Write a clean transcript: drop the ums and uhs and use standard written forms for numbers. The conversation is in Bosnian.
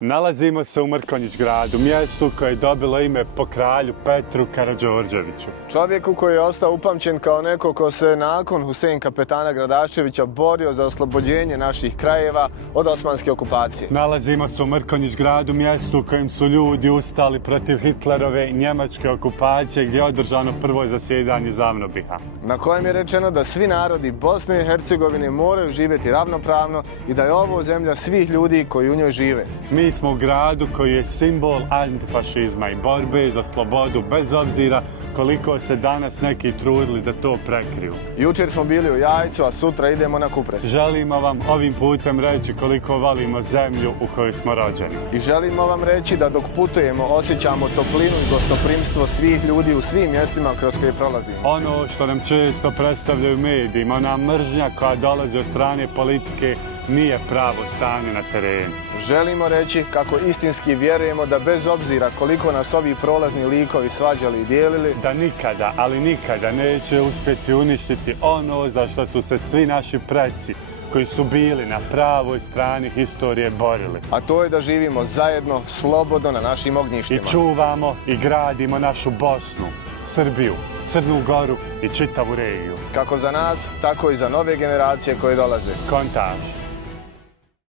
Nalazimo se u Mrkonjić gradu, mjestu koje je dobilo ime po kralju Petru Karađorđeviću. Čovjeku koji je ostao upamćen kao neko ko se nakon Husein kapetana Gradaščevića borio za oslobođenje naših krajeva od osmanske okupacije. Nalazimo se u Mrkonjić gradu, mjestu u kojem su ljudi ustali protiv Hitlerove i njemačke okupacije, gdje je održano prvo zasjedanje Zavnobiha. Na kojem je rečeno da svi narodi Bosne i Hercegovine moraju živjeti ravnopravno i da je ovo zemlja svih ljudi koji u njoj žive. Mi smo u gradu koji je simbol antifašizma i borbe za slobodu, bez obzira koliko se danas neki trudili da to prekriju. Jučer smo bili u Jajcu, a sutra idemo na Kupres. Želimo vam ovim putem reći koliko volimo zemlju u kojoj smo rođeni. I želimo vam reći da dok putujemo osjećamo toplinu i gostoprimstvo svih ljudi u svim mjestima kroz koje prolazimo. Ono što nam često predstavljaju medijima, ona mržnja koja dolazi od strane politike, nije pravo stanje na terenu. Želimo reći kako istinski vjerujemo da bez obzira koliko nas ovi prolazni likovi svađali i dijelili, da nikada, ali nikada neće uspjeti uništiti ono za što su se svi naši preci koji su bili na pravoj strani historije borili. A to je da živimo zajedno, slobodno na našim ognjištima. I čuvamo i gradimo našu Bosnu, Srbiju, Crnu Goru i čitavu regiju. Kako za nas, tako i za nove generacije koje dolaze. Kontaž.